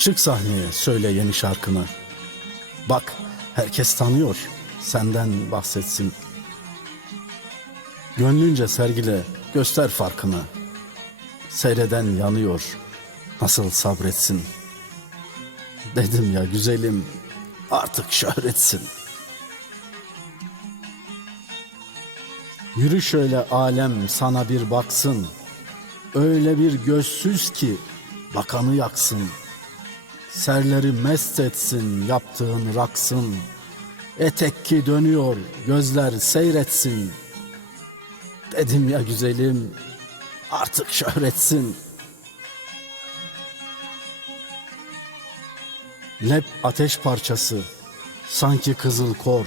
Çık sahneye söyle yeni şarkını. Bak herkes tanıyor senden bahsetsin. Gönlünce sergile göster farkını. Seyreden yanıyor nasıl sabretsin. Dedim ya güzelim artık şöhretsin. Yürü şöyle alem sana bir baksın. Öyle bir gözsüz ki bakanı yaksın. Serleri mest etsin yaptığın raksın. Etek ki dönüyor gözler seyretsin. Dedim ya güzelim artık şöhretsin. Lep ateş parçası sanki kızıl kor.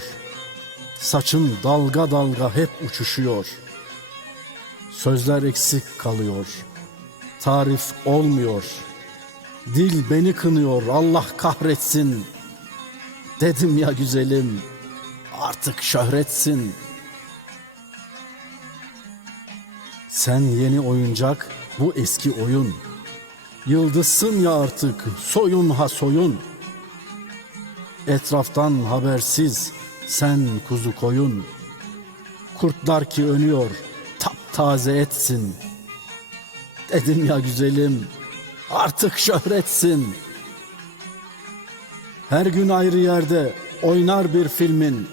Saçın dalga dalga hep uçuşuyor. Sözler eksik kalıyor. Tarif olmuyor. Dil beni kınıyor. Allah kahretsin. Dedim ya güzelim. Artık şöhretsin. Sen yeni oyuncak, bu eski oyun. Yıldızsın ya artık, soyun ha soyun. Etraftan habersiz, sen kuzu koyun. Kurtlar ki önüyor, taptaze etsin. Dedim ya güzelim, artık şöhretsin. Her gün ayrı yerde oynar bir filmin.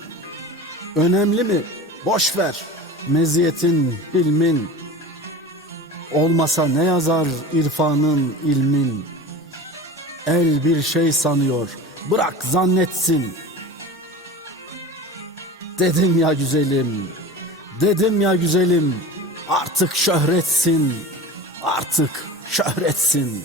Önemli mi? Boş ver. Meziyetin, ilmin. Olmasa ne yazar irfanın, ilmin? El bir şey sanıyor. Bırak zannetsin. Dedim ya güzelim. Dedim ya güzelim. Artık şöhretsin. Artık şöhretsin.